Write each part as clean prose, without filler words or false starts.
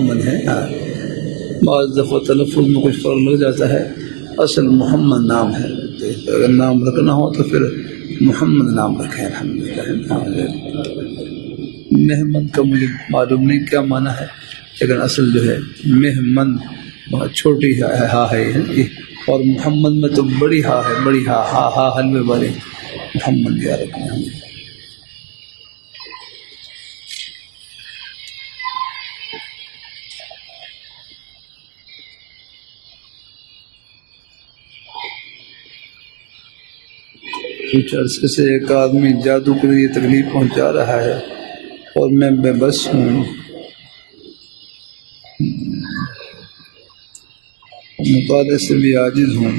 محمد ہیں. بعض دفعہ تلفظ میں کچھ فرق لگ جاتا ہے، اصل محمد نام ہے، تو اگر نام رکھنا ہو تو پھر محمد نام رکھیں. الحمدللہ. محمد کا مجھے معلوم نہیں کیا معنی ہے، لیکن اصل جو ہے محمد بہت چھوٹی ہا ہے یہ، اور محمد میں تو بڑی ہا ہے، بڑی ہا حلوے والی محمد یا رکھنا ہے. کچھ عرصے سے ایک آدمی جادو کے لیے تکلیف پہنچا رہا ہے اور میں بے بس ہوں، مطالعے سے بھی عاجز ہوں.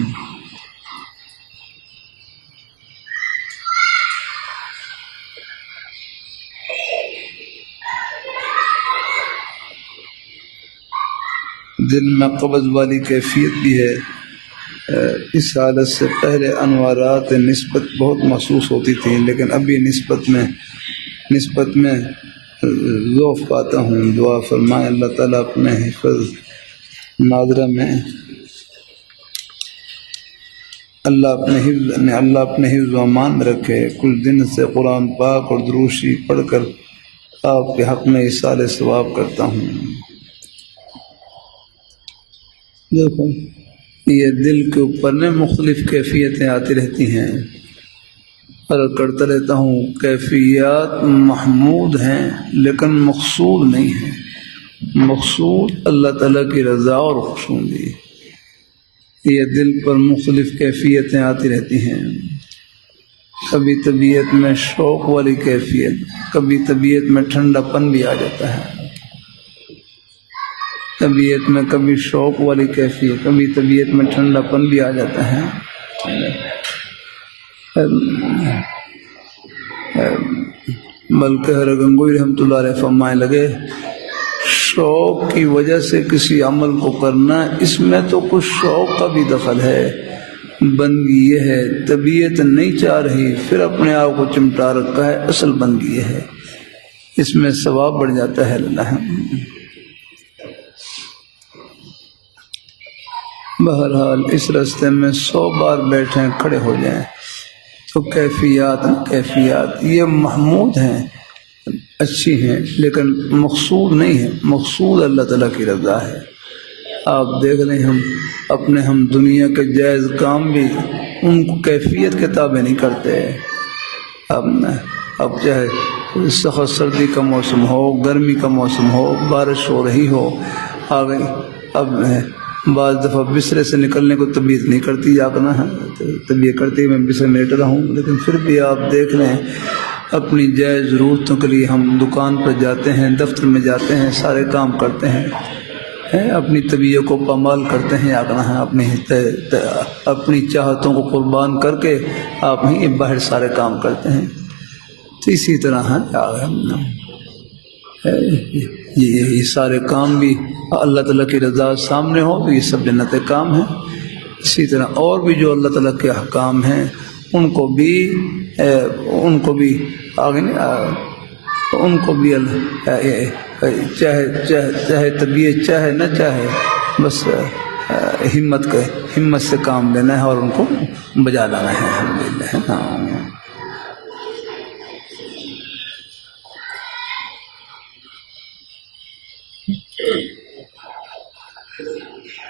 دل میں قبض والی کیفیت بھی ہے. اس حالت سے پہلے انوارات نسبت بہت محسوس ہوتی تھیں، لیکن ابھی نسبت میں ضعف پاتا ہوں. دعا فرمائیں اللہ تعالیٰ اپنے حفظ ناظرہ میں اللہ اپنے حفظ و امان میں رکھے. کچھ دن سے قرآن پاک اور دروشی پڑھ کر آپ کے حق میں ایصال ثواب کرتا ہوں. دیکھو یہ دل کے اوپر میں مختلف کیفیتیں آتی رہتی ہیں، اور کرتا رہتا ہوں. کیفیات محمود ہیں لیکن مقصود نہیں ہیں. مقصود اللہ تعالیٰ کی رضا اور خوشنودی. یہ دل پر مختلف کیفیتیں آتی رہتی ہیں. کبھی طبیعت میں شوق والی کیفیت، کبھی طبیعت میں ٹھنڈا پن بھی آ جاتا ہے. طبیعت میں کبھی شوق والی کیفیت، کبھی طبیعت میں ٹھنڈا پن بھی آ جاتا ہے. بلکہ گنگوئی رحمۃ اللہ علیہ فرمائے لگے، شوق کی وجہ سے کسی عمل کو کرنا، اس میں تو کچھ شوق کا بھی دخل ہے. بندگی یہ ہے طبیعت نہیں چاہ رہی، پھر اپنے آپ کو چمٹا رکھا ہے، اصل بندگی یہ ہے، اس میں ثواب بڑھ جاتا ہے. اللہ بہرحال اس راستے میں 100 بار بیٹھیں کھڑے ہو جائیں تو کیفیات یہ محمود ہیں، اچھی ہیں، لیکن مقصود نہیں ہے. مقصود اللہ تعالیٰ کی رضا ہے. آپ دیکھ لیں ہم دنیا کے جائز کام بھی ان کو کیفیت کے تابع نہیں کرتے. اب چاہے سخت سردی کا موسم ہو، گرمی کا موسم ہو، بارش ہو رہی ہو، اب بعض دفعہ بسترے سے نکلنے کو طبیعت نہیں کرتی، جاگنا ہے طبیعت کرتی، میں بسترے میں لیٹ رہا ہوں. لیکن پھر بھی آپ دیکھ لیں اپنی جائز ضرورتوں کے لیے ہم دکان پر جاتے ہیں، دفتر میں جاتے ہیں، سارے کام کرتے ہیں، اپنی طبیعت کو پامال کرتے ہیں، آگنا ہے اپنی چاہتوں کو قربان کر کے آپ ہی باہر سارے کام کرتے ہیں. تو اسی طرح یہ سارے کام بھی اللہ تعالیٰ کی رضا سامنے ہو تو یہ سب جنت کام ہیں. اسی طرح اور بھی جو اللہ تعالیٰ کے احکام ہیں ان کو بھی چاہے طبیعت چاہے نہ چاہے، بس ہمت سے کام لینا ہے اور ان کو بجا لانا ہے. الحمدللہ.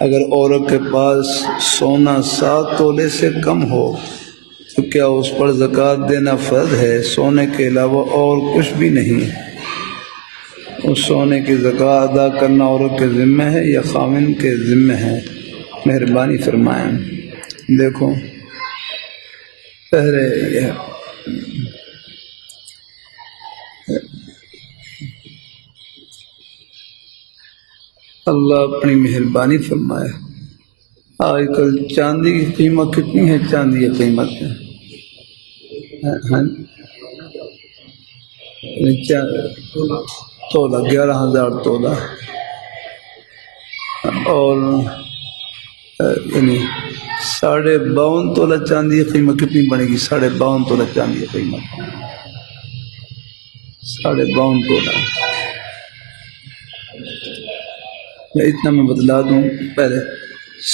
اگر عورت کے پاس سونا 7 تولے سے کم ہو تو کیا اس پر زکوٰۃ دینا فرض ہے؟ سونے کے علاوہ اور کچھ بھی نہیں. اس سونے کی زکوٰۃ ادا کرنا عورت کے ذمہ ہے یا خاوند کے ذمہ ہے؟ مہربانی فرمائیں. دیکھو پہلے اللہ اپنی مہربانی فرمائے. آج کل چاندی کی قیمت کتنی ہے؟ چاندی کی قیمت تولہ 11,000 تولہ، اور یعنی 52.5 تولہ چاندی کی قیمت کتنی بنے گی؟ 52.5 تولہ چاندی کی قیمت، 52.5 تولہ. یا اتنا میں بتلا دوں پہلے،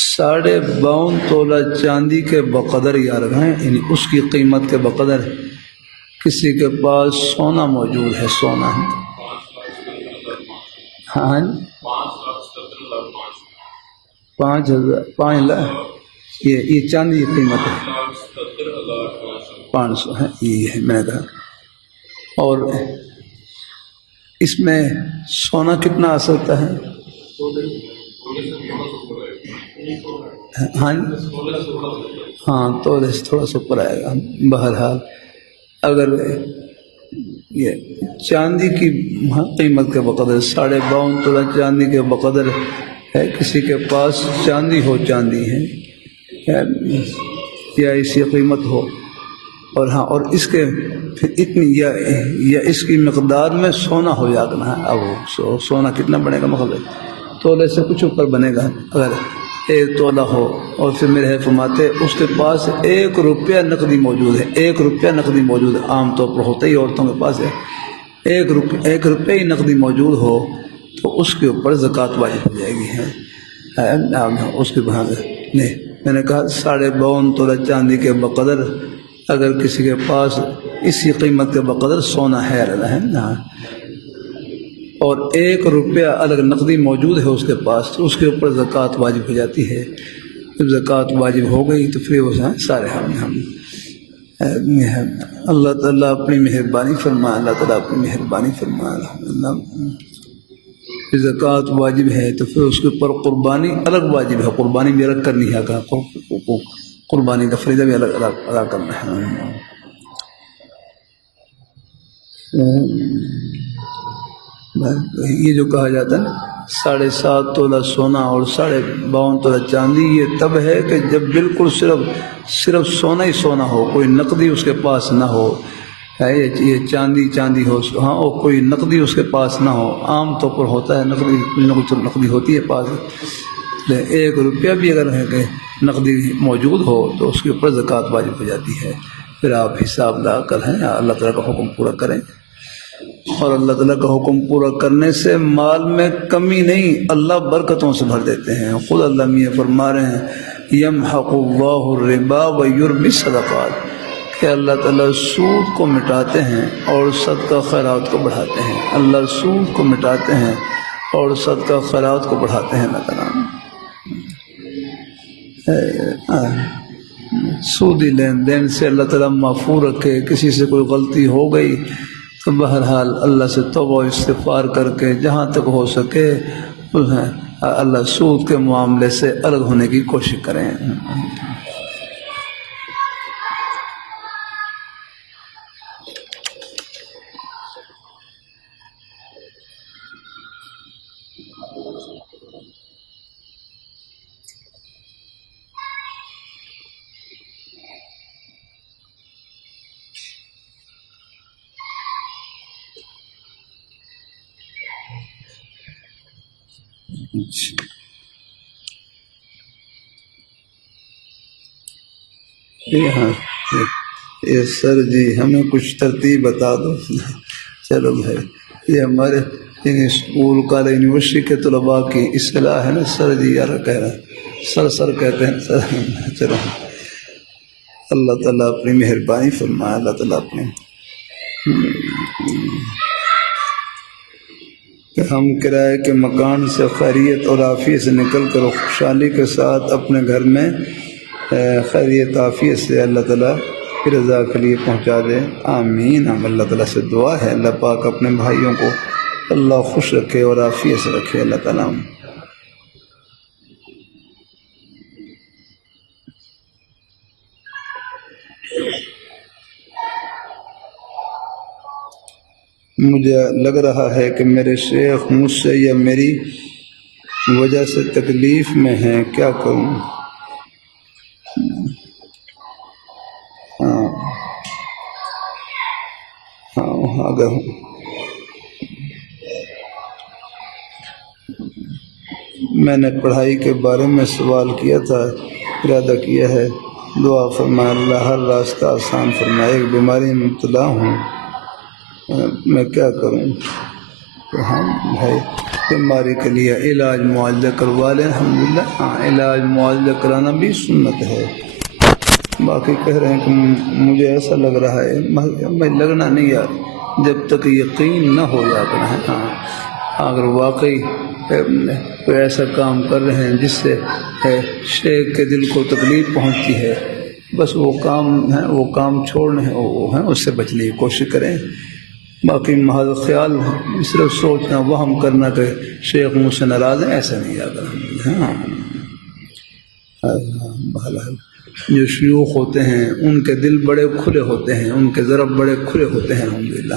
52.5 تولہ چاندی کے بقدر یار ہیں، یعنی اس کی قیمت کے بقدر کسی کے پاس سونا موجود ہے، سونا ہے، ہاں 5 لاکھ، یہ چاندی کی قیمت ہے، 500 ہے، یہ ہے میں نے کہا۔ اور اس میں سونا کتنا آ سکتا ہے؟ ہاں تولے سے تھوڑا سا اوپر آئے گا۔ بہرحال اگر یہ چاندی کی قیمت کے بقدر 52.5 تولہ چاندی کے بقدر ہے، کسی کے پاس چاندی ہو، چاندی ہے یا اسی قیمت ہو، اور ہاں اور اس کے پھر اتنی یا اس کی مقدار میں سونا ہو جانا ہے۔ اب سونا کتنا بنے گا؟ مطلب تولے سے کچھ اوپر بنے گا۔ اگر 1 تولہ ہو اور پھر میرے فرماتے اس کے پاس 1 روپیہ نقدی موجود ہے، 1 روپیہ نقدی موجود ہے، عام طور پر ہوتا ہی عورتوں کے پاس ہے، 1 روپیہ ہی نقدی موجود ہو تو اس کے اوپر زکوٰۃ واجب ہو جائے گی۔ اس کے بعد نہیں، میں نے کہا 52.5 تولہ چاندی کے بقدر اگر کسی کے پاس اسی قیمت کے بقدر سونا ہے نا، اور 1 روپیہ الگ نقدی موجود ہے اس کے پاس، تو اس کے اوپر زکوٰۃ واجب ہو جاتی ہے۔ جب زکوٰۃ واجب ہو گئی تو پھر وہ سارے ہم اللہ تعالیٰ اپنی مہربانی فرمائے، اللہ تعالیٰ اپنی مہربانی فرمائے۔ زکوٰۃ واجب ہے تو پھر اس کے اوپر قربانی الگ واجب ہے، قربانی بھی الگ کرنی ہے، قربانی کا فریضہ بھی الگ ادا کرنا ہے۔ یہ جو کہا جاتا ہے نا 7.5 تولہ سونا اور 52.5 تولہ چاندی، یہ تب ہے کہ جب بالکل صرف سونا ہی سونا ہو، کوئی نقدی اس کے پاس نہ ہو، یہ چاندی ہو، ہاں اور کوئی نقدی اس کے پاس نہ ہو۔ عام طور پر ہوتا ہے نقدی ہوتی ہے پاس، لیکن 1 روپیہ بھی اگر ہے کہ نقدی موجود ہو تو اس کے اوپر زکوٰۃ واجب ہو جاتی ہے۔ پھر آپ حساب لا کر اللہ تعالیٰ کا حکم پورا کریں، اور اللہ تعالیٰ کا حکم پورا کرنے سے مال میں کمی نہیں، اللہ برکتوں سے بھر دیتے ہیں۔ خود اللہ میاں فرما رہے ہیں یمحق اللہ الربا ویربی الصدقات، کہ اللہ تعالیٰ سود کو مٹاتے ہیں اور صدقہ خیرات کو بڑھاتے ہیں۔ اللہ سود کو مٹاتے ہیں اور صدقہ خیرات کو بڑھاتے ہیں۔ اللہ تعالیٰ سودی لین دین سے اللہ تعالیٰ معفو رکھے۔ کسی سے کوئی غلطی ہو گئی تو بہرحال اللہ سے توبہ و استغفار کر کے جہاں تک ہو سکے اللہ سود کے معاملے سے الگ ہونے کی کوشش کریں۔ ہاں یہ سر جی ہمیں کچھ ترتیب بتا دو۔ چلو بھائی، یہ ہمارے اسکول کالج یونیورسٹی کے طلباء کی اصطلاح ہے نا، سر جی یار کہہ رہے ہیں، سر کہتے ہیں سر۔ چلو اللہ تعالیٰ اپنی مہربانی فرمائے، اللہ تعالیٰ اپنی کہ ہم کرائے کے مکان سے خیریت اور عافیت سے نکل کر خوشحالی کے ساتھ اپنے گھر میں خیریت عافیت سے اللہ تعالیٰ کی رضا کے لیے پہنچا دے، آمین۔ ہم اللہ تعالیٰ سے دعا ہے اللہ پاک اپنے بھائیوں کو اللہ خوش رکھے اور عافیت سے رکھے اللہ تعالیٰ۔ مجھے لگ رہا ہے کہ میرے شیخ مجھ سے یا میری وجہ سے تکلیف میں ہیں، کیا کروں؟ اگر میں نے پڑھائی کے بارے میں سوال کیا تھا، ارادہ کیا ہے، دعا فرمائے اللہ ہر راستہ آسان فرمائے۔ ایک بیماری میں مبتلا ہوں، میں کیا کروں؟ تو ہم بھائی بیماری کے لیے علاج معالجہ کروا لیں الحمدللہ. ہاں علاج معالجہ کرانا بھی سنت ہے. باقی کہہ رہے ہیں کہ مجھے ایسا لگ رہا ہے، میں لگنا نہیں یار، جب تک یقین نہ ہو جاتا ہے. ہاں اگر واقعی کوئی ایسا کام کر رہے ہیں جس سے شیخ کے دل کو تکلیف پہنچتی ہے، بس وہ کام ہے، وہ کام چھوڑنے ہیں، وہ ہیں، اس سے بچنے کی کوشش کریں. باقی محض خیال صرف سوچنا وہم کرنا کہ شیخ مجھ سے ناراض ہیں، ایسا نہیں یاد رہا. ہاں بہرحال جو شیوخ ہوتے ہیں ان کے دل بڑے کھلے ہوتے ہیں، ان کے ضرب بڑے کھلے ہوتے ہیں الحمدللہ.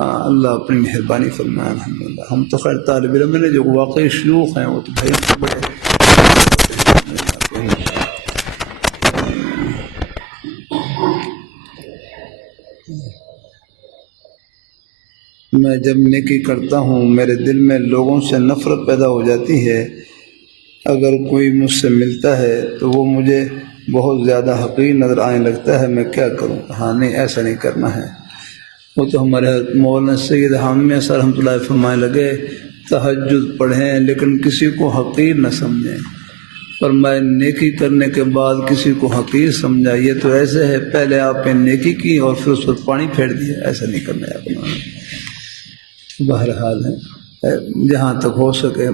ہاں اللہ اپنی مہربانی فرمائے الحمدللہ. ہم تو خیر طالب علم نے جو واقعی شیوخ ہیں وہ تو بھائی بڑے. میں جب نیکی کرتا ہوں میرے دل میں لوگوں سے نفرت پیدا ہو جاتی ہے. اگر کوئی مجھ سے ملتا ہے تو وہ مجھے بہت زیادہ حقیر نظر آنے لگتا ہے، میں کیا کروں؟ ہاں نہیں، ایسا نہیں کرنا ہے. وہ تو ہمارے مولانا سید حامد صاحب رحمۃ اللہ فرمانے لگے تہجد پڑھیں لیکن کسی کو حقیر نہ سمجھیں. فرمائے نیکی کرنے کے بعد کسی کو حقیر سمجھا، یہ تو ایسے ہے پہلے آپ نے نیکی کی اور پھر اس پر پانی پھیر دیا. ایسا نہیں کرنا ہے اپنا. بہرحال ہے جہاں تک ہو سکے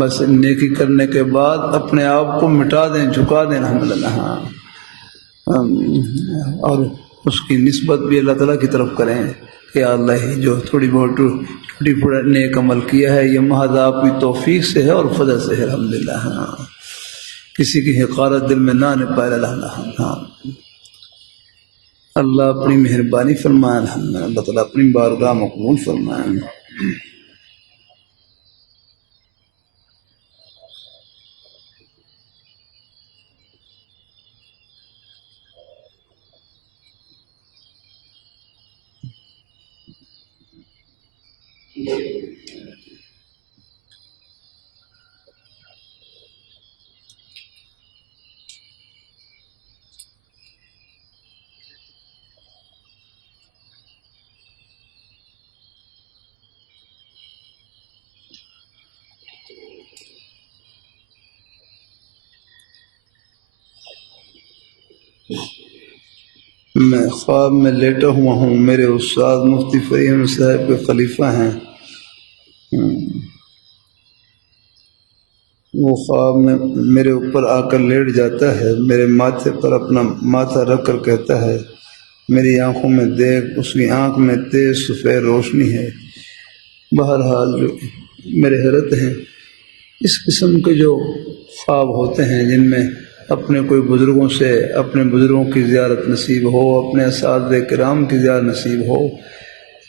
بس نیکی کرنے کے بعد اپنے آپ کو مٹا دیں، جھکا دیں الحمدللہ. ہاں اور اس کی نسبت بھی اللہ تعالیٰ کی طرف کریں کہ اللہ ہی جو تھوڑی بہت ٹوٹی پھوٹی نیک عمل کیا ہے یہ محض آپ کی توفیق سے ہے اور فضل سے ہے الحمدللہ. ہاں کسی کی حقارت دل میں نہ آنے پائے الحمدللہ. ہاں اللہ اپنی مہربانی فرمائے الحمدللہ. اللہ تعالیٰ اپنی بارگاہ مقبول فرمائے. میں خواب میں لیٹا ہوا ہوں، میرے استاد مفتی فرید احمد صاحب کے خلیفہ ہیں. وہ خواب میں میرے اوپر آ کر لیٹ جاتا ہے، میرے ماتھے پر اپنا ماتھا رکھ کر کہتا ہے میری آنکھوں میں دیکھ. اس کی آنکھ میں تیز سفید روشنی ہے. بہرحال جو میرے حیرت ہیں اس قسم کے جو خواب ہوتے ہیں جن میں اپنے کوئی بزرگوں سے اپنے بزرگوں کی زیارت نصیب ہو، اپنے اساتذہ کرام کی زیارت نصیب ہو،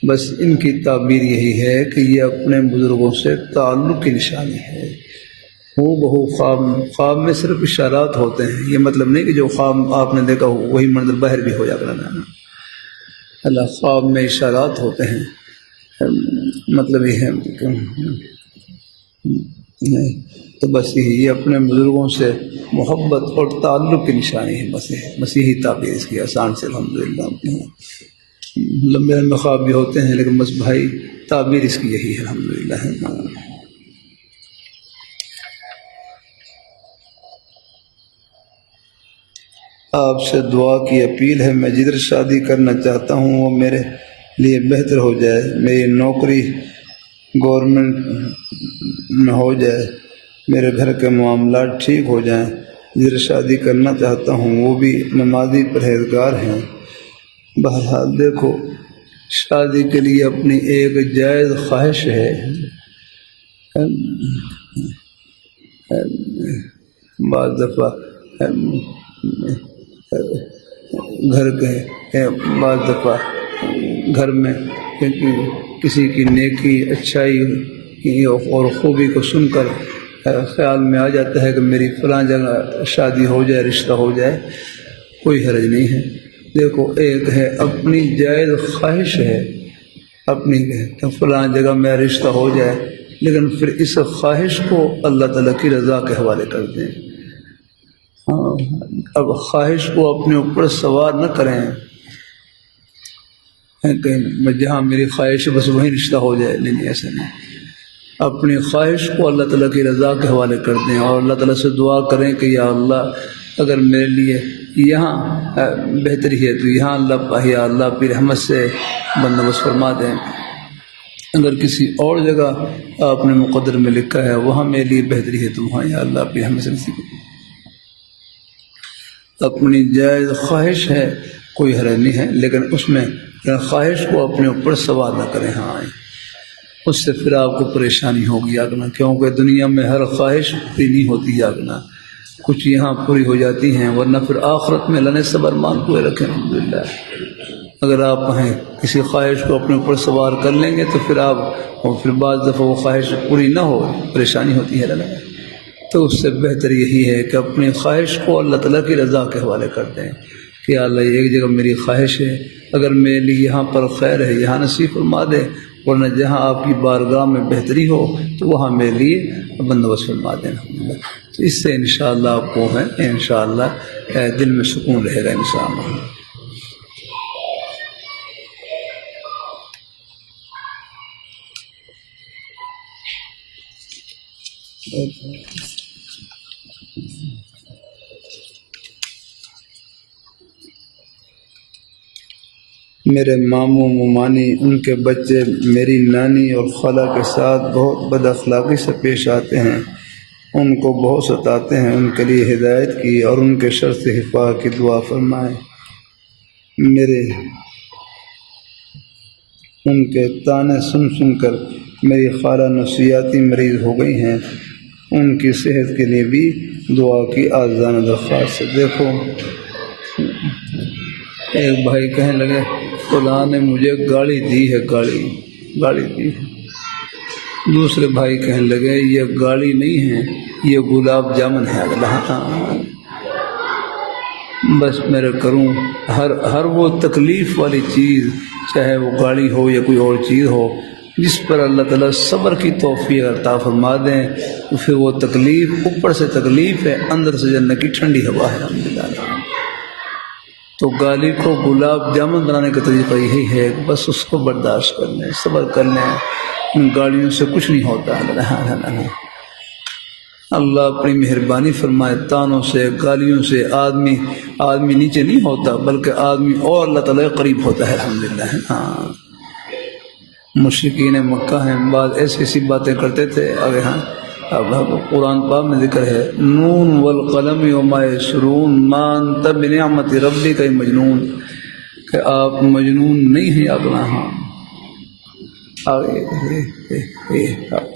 بس ان کی تعبیر یہی ہے کہ یہ اپنے بزرگوں سے تعلق کی نشانی ہے. وہ بہو خواب میں صرف اشارات ہوتے ہیں، یہ مطلب نہیں کہ جو خواب آپ نے دیکھا ہو وہی منظر باہر بھی ہو جائے گا. اللہ خواب میں اشارات ہوتے ہیں، مطلب یہ ہے تو بس یہ اپنے بزرگوں سے محبت اور تعلق کی نشانی ہے. بس مسیحی تعبیر اس کی آسان سے الحمدللہ. لمبے لمبے خواب بھی ہوتے ہیں لیکن بس بھائی تعبیر اس کی یہی ہے الحمدللہ. آپ سے دعا کی اپیل ہے. میں جدھر شادی کرنا چاہتا ہوں وہ میرے لیے بہتر ہو جائے، میری نوکری گورنمنٹ میں ہو جائے، میرے گھر کے معاملات ٹھیک ہو جائیں. جدھر شادی کرنا چاہتا ہوں وہ بھی نمازی پرہیزگار ہیں. بہرحال دیکھو شادی کے لیے اپنی ایک جائز خواہش ہے. بعض دفعہ بعض دفعہ گھر میں کسی کی نیکی اچھائی اور خوبی کو سن کر خیال میں آ جاتا ہے کہ میری فلاں جگہ شادی ہو جائے، رشتہ ہو جائے. کوئی حرج نہیں ہے. دیکھو ایک ہے اپنی جائز خواہش ہے اپنی کہ فلاں جگہ میرا رشتہ ہو جائے، لیکن پھر اس خواہش کو اللہ تعالیٰ کی رضا کے حوالے کر دیں. ہاں اب خواہش کو اپنے اوپر سوار نہ کریں کہ جہاں میری خواہش ہے بس وہیں رشتہ ہو جائے. نہیں ایسا نہیں. اپنی خواہش کو اللہ تعالیٰ کی رضا کے حوالے کر دیں اور اللہ تعالیٰ سے دعا کریں کہ یا اللہ اگر میرے لیے یہاں بہتری ہے تو یہاں اللہ یا اللہ اپنی رحمت سے بندوبست فرما دیں، اگر کسی اور جگہ آپ نے مقدر میں لکھا ہے وہاں میرے لیے بہتری ہے تو وہاں یا اللہ اپنی رحمت سے نصیب کریں۔ اپنی جائز خواہش ہے کوئی حرج نہیں ہے، لیکن اس میں خواہش کو اپنے اوپر سوار نہ کریں، ہاں اس سے پھر آپ کو پریشانی ہوگی آگنا، کیونکہ دنیا میں ہر خواہش پوری نہیں ہوتی آگنا، کچھ یہاں پوری ہو جاتی ہیں، ورنہ پھر آخرت میں اللہ نے صبر مان ہوئے رکھیں الحمدللہ۔ اگر آپ کہیں کسی خواہش کو اپنے اوپر سوار کر لیں گے تو پھر آپ اور پھر بعض دفعہ وہ خواہش پوری نہ ہو، پریشانی ہوتی ہے اللہ، تو اس سے بہتر یہی ہے کہ اپنی خواہش کو اللہ تعالیٰ کی رضا کے حوالے کر دیں کہ اللہ ایک جگہ میری خواہش ہے، اگر میرے لیے یہاں پر خیر ہے یہاں نصیب فرما دے، ورنہ جہاں آپ کی بارگاہ میں بہتری ہو تو وہاں میرے لیے بندوبست فرما دینا۔ تو اس سے انشاءاللہ آپ کو ہے انشاءاللہ دل میں سکون رہے گا انشاءاللہ۔ میرے ماموں ممانی ان کے بچے میری نانی اور خالہ کے ساتھ بہت بد اخلاقی سے پیش آتے ہیں، ان کو بہت ستاتے ہیں، ان کے لیے ہدایت کی اور ان کے شر سے حفاظت کی دعا فرمائیں۔ ان کے طعنے سن سن کر میری خالہ نفسیاتی مریض ہو گئی ہیں، ان کی صحت کے لیے بھی دعا کی عاجزانہ درخواست ہے۔ دیکھو ایک بھائی کہنے لگے خدا نے مجھے گاڑی دی ہے، گاڑی دی ہے۔ دوسرے بھائی کہنے لگے یہ گاڑی نہیں ہے یہ گلاب جامن ہے۔ بس میرے کروں ہر وہ تکلیف والی چیز، چاہے وہ گاڑی ہو یا کوئی اور چیز ہو، جس پر اللہ تعالیٰ صبر کی توفیق عطا فرما دیں تو پھر وہ تکلیف اوپر سے تکلیف ہے، اندر سے جنت کی ٹھنڈی ہوا ہے الحمدللہ۔ تو گالی کو گلاب جامن بنانے کا طریقہ یہی ہے، بس اس کو برداشت کر لیں، صبر کر لیں، ان گالیوں سے کچھ نہیں ہوتا۔ اللہ اپنی مہربانی فرمائے، تانوں سے گالیوں سے آدمی نیچے نہیں ہوتا، بلکہ آدمی اور اللہ تعالیٰ قریب ہوتا ہے الحمدللہ۔ ہاں مشرکین مکہ ہیں، بعض ایسی باتیں کرتے تھے، اب ہاں اب قرآن پاک میں ذکر ہے نون والقلم وما یسرون ما انت بنعمت ربک مجنون، کہ آپ مجنون نہیں ہیں اپنا، ہاں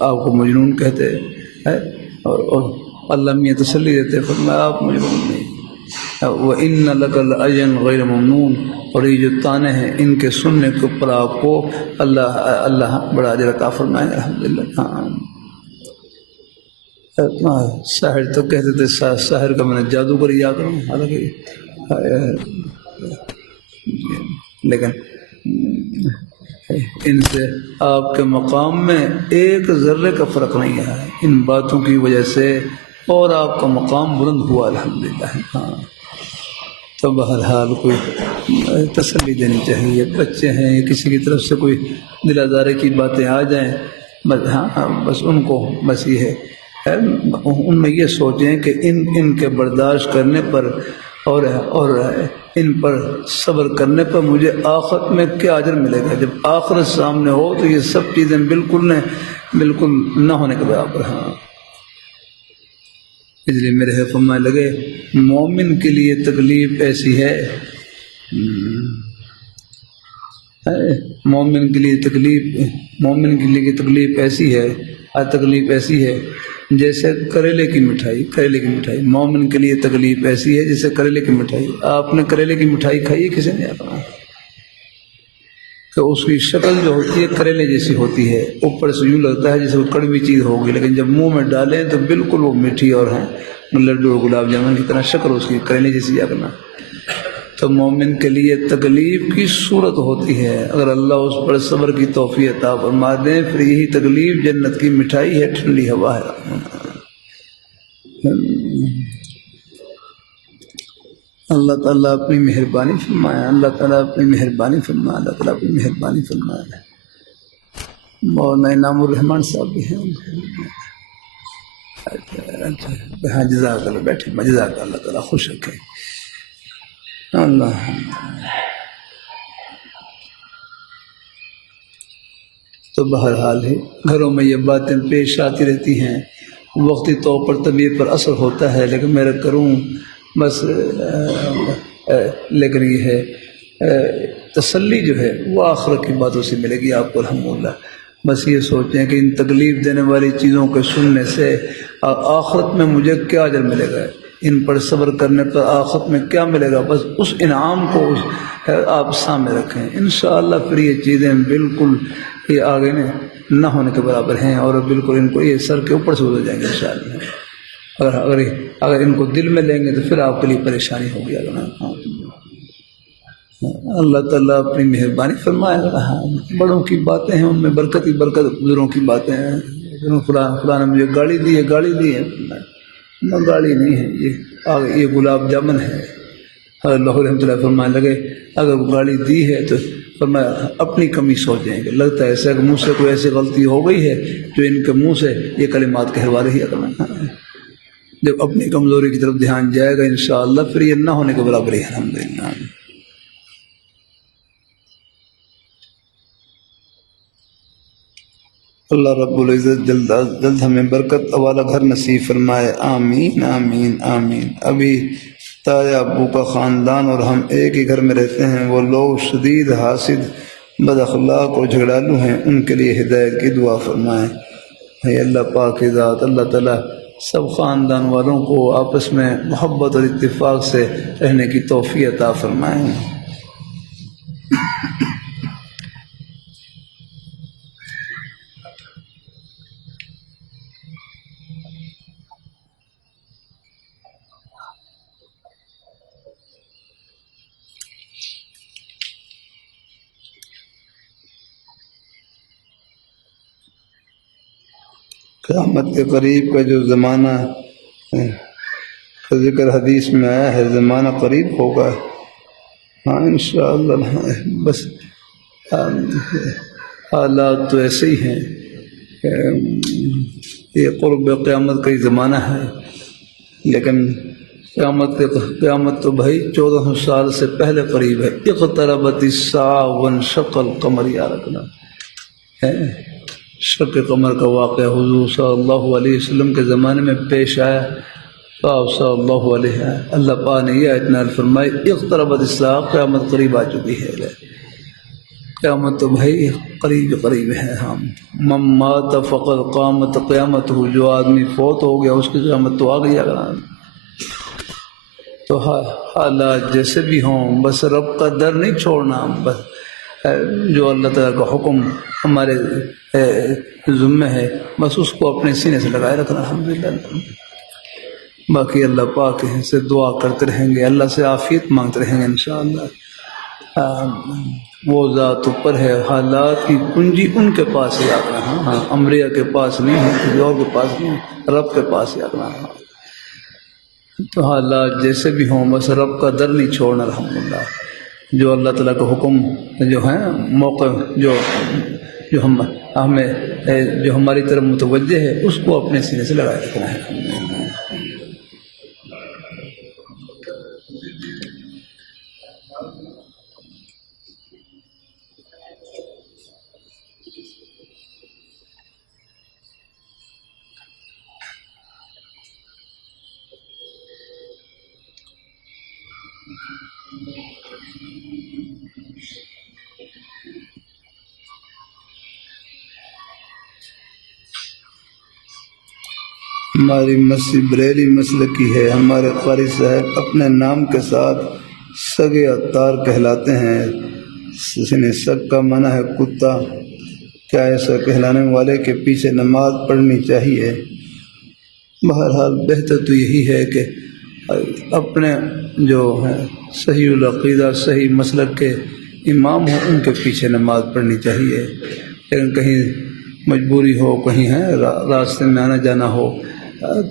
آپ کو مجنون کہتے ہیں اور اللہ میں تسلی دیتے، فرمایا آپ مجنون نہیں، وَإِنَّ لَكَ لَأَجْرًا غَيْرَ مَمْنُونٍ، اور یہ جو تانے ہیں ان کے سننے کے اوپر آپ کو اللہ بڑا اجر عطا فرمائے الحمدللہ۔ ساحر تو کہتے تھے ساحر کا میں نے جادوگر یاد کروں، حالانکہ لیکن ان سے آپ کے مقام میں ایک ذرے کا فرق نہیں ہے، ان باتوں کی وجہ سے اور آپ کا مقام بلند ہوا الحمدللہ۔ ہاں تو بہرحال کوئی تسلی دینی چاہیے، بچے ہیں کسی کی طرف سے کوئی دل آزارے کی باتیں آ جائیں، بس ہاں بس ان کو بس یہ ہے ان میں یہ سوچیں کہ ان کے برداشت کرنے پر اور ان پر صبر کرنے پر مجھے آخرت میں کیا اجر ملے گا، جب آخرت سامنے ہو تو یہ سب چیزیں بالکل نہ ہونے کے برابر۔ ہاں اس لیے میرے فرمانے لگے مومن کے لیے تکلیف ایسی ہے، مومن کے لیے تکلیف ایسی ہے جیسے کریلے کی مٹھائی، مومن کے لیے تکلیف ایسی ہے جیسے کریلے کی مٹھائی۔ آپ نے کریلے کی مٹھائی کھائی ہے کسی نے؟ کہ اس کی شکل جو ہوتی ہے کریلے جیسی ہوتی ہے، اوپر سے یوں لگتا ہے جیسے وہ کڑوی چیز ہوگی، لیکن جب منہ میں ڈالیں تو بالکل وہ میٹھی اور ہیں لڈو اور گلاب جامن کی طرح شکل اس کی کریلے جیسی آگنا۔ تو مومن کے لیے تکلیف کی صورت ہوتی ہے، اگر اللہ اس پر صبر کی توفیق عطا فرما دیں پھر یہی تکلیف جنت کی مٹھائی ہے، ٹھنڈی ہوا ہے۔ اللہ تعالیٰ اپنی مہربانی فرمائے، اللہ تعالیٰ اپنی مہربانی فرمائے۔ مولانا انعام الرحمان صاحب بھی ہیں. اچھا ہاں جزاک اللہ. بیٹھے جزاک اللہ تعالیٰ خوش رکھے. اللہ تو بہرحال ہے گھروں میں یہ باتیں پیش آتی رہتی ہیں. وقتی طور پر طبیعت پر اثر ہوتا ہے لیکن میں کروں بس لیکن یہ ہے تسلی جو ہے وہ آخرت کی باتوں سے ملے گی آپ کو الحمدللہ. بس یہ سوچیں کہ ان تکلیف دینے والی چیزوں کے سننے سے آخرت میں مجھے کیا اجر ملے گا، ان پر صبر کرنے پر آخرت میں کیا ملے گا. بس اس انعام کو آپ سامنے رکھیں انشاءاللہ. پھر یہ چیزیں بالکل یہ آگے نہ ہونے کے برابر ہیں اور بالکل ان کو یہ سر کے اوپر سے گزر جائیں گے انشاءاللہ. اگر ان کو دل میں لیں گے تو پھر آپ کے لیے پریشانی ہوگی. اللہ تعالیٰ اپنی مہربانی فرمائے گا. بڑوں کی باتیں ہیں ان میں برکت ہی برکت. بزرگوں کی باتیں ہیں خدا نے مجھے گاڑی دی ہے نہ گاڑی نہیں ہے یہ گلاب جامن ہے. اللہ رحمۃ اللہ فرمانے لگے اگر گاڑی دی ہے تو فرمایا اپنی کمی سوچیں کہ لگتا ہے ایسا کہ منہ سے کوئی ایسی غلطی ہو گئی ہے جو ان کے منہ سے یہ کلمات کہلوا رہی ہے. جب اپنی کمزوری کی طرف دھیان جائے گا انشاءاللہ پھر یہ نہ ہونے کے برابر ہی الحمدللہ. اللہ رب العزت جلد ہمیں برکت والا گھر نصیب فرمائے. آمین آمین آمین. ابھی تایا ابو کا خاندان اور ہم ایک ہی گھر میں رہتے ہیں. وہ لوگ شدید حاسد بد اخلاق اور جھگڑالو ہیں، ان کے لیے ہدایت کی دعا فرمائیں. ہے اللہ پاک کی ذات اللہ تعالیٰ سب خاندان والوں کو آپس میں محبت اور اتفاق سے رہنے کی توفیق عطا فرمائیں. قیامت کے قریب کا جو زمانہ ذکر حدیث میں آیا ہے زمانہ قریب ہوگا. ہاں انشاءاللہ. بس حالات تو ایسے ہی ہیں. یہ قرب قیامت کا ہی زمانہ ہے لیکن قیامت تو بھائی 1400 سال سے پہلے قریب ہے. اقتربت الساعہ وانشق القمر. یا رکھنا ہے شق قمر کا واقعہ حضور صلی اللہ علیہ وسلم کے زمانے میں پیش آیا. صلی اللہ علیہ اللہ پاک نے یہ اتنا فرمائی اقتربت الساعہ قیامت قریب آ چکی ہے. قیامت تو بھائی قریب ہے. ہم من مات فقد قامت قیامت ہو. جو آدمی فوت ہو گیا اس کی قیامت تو آ گئی. تو حالات جیسے بھی ہوں بس رب کا در نہیں چھوڑنا. بس جو اللہ تعالیٰ کا حکم ہمارے ذمہ ہے بس اس کو اپنے سینے سے لگائے رکھنا الحمدللہ. باقی اللہ پاک سے دعا کرتے رہیں گے، اللہ سے عافیت مانگتے رہیں گے انشاءاللہ. وہ ذات اوپر ہے، حالات کی کنجی ان کے پاس ہی آنا. ہاں امریا کے پاس نہیں ہے، کسی اور کے پاس نہیں، رب کے پاس ہی آنا. تو حالات جیسے بھی ہوں بس رب کا در نہیں چھوڑنا الحمدللہ. جو اللہ تعالیٰ کا حکم جو ہے موقع جو ہماری طرف متوجہ ہے اس کو اپنے سینے سے لگائے رکھنا ہے. ہماری مسجد بریلی مسلک کی ہے. ہمارے قاری صاحب اپنے نام کے ساتھ سگے عطار کہلاتے ہیں. سگ کا معنی ہے کتا. کیا ایسا کہلانے والے کے پیچھے نماز پڑھنی چاہیے؟ بہرحال بہتر تو یہی ہے کہ اپنے جو ہے صحیح العقیدہ صحیح مسلک کے امام ہوں ان کے پیچھے نماز پڑھنی چاہیے. لیکن کہیں مجبوری ہو، کہیں ہے راستے میں آنا جانا ہو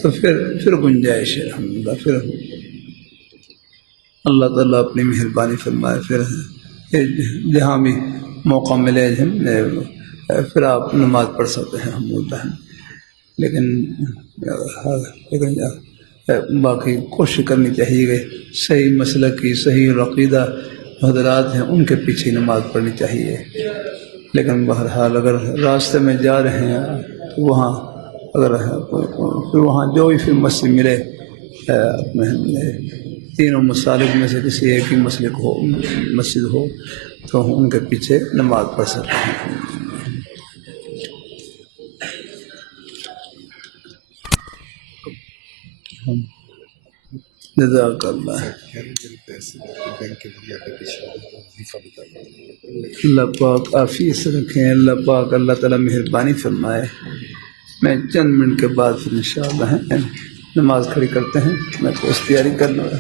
تو پھر گنجائش ہے الحمدللہ. پھر اللہ تعالیٰ اپنی مہربانی فرمائے. پھر جہاں بھی موقع ملے پھر آپ نماز پڑھ سکتے ہیں الحمدللہ. لیکن باقی کوشش کرنی چاہیے کہ صحیح مسلک کی صحیح عقیدہ حضرات ہیں ان کے پیچھے نماز پڑھنی چاہیے. لیکن بہرحال اگر راستے میں جا رہے ہیں تو وہاں اگر پھر وہاں جو بھی پھر مسجد ملے اپنے تینوں مسالک میں سے کسی ایک ہی مسجد ہو تو ان کے پیچھے نماز پڑھ سکتے ہیں. جزاک اللہ. اللہ پاک عافیت سے رکھیں. اللہ پاک اللہ تعالیٰ مہربانی فرمائے. میں چند منٹ کے بعد پھر انشاءاللہ نماز کھڑی کرتے ہیں. میں تو اس تیاری کر لوں گا.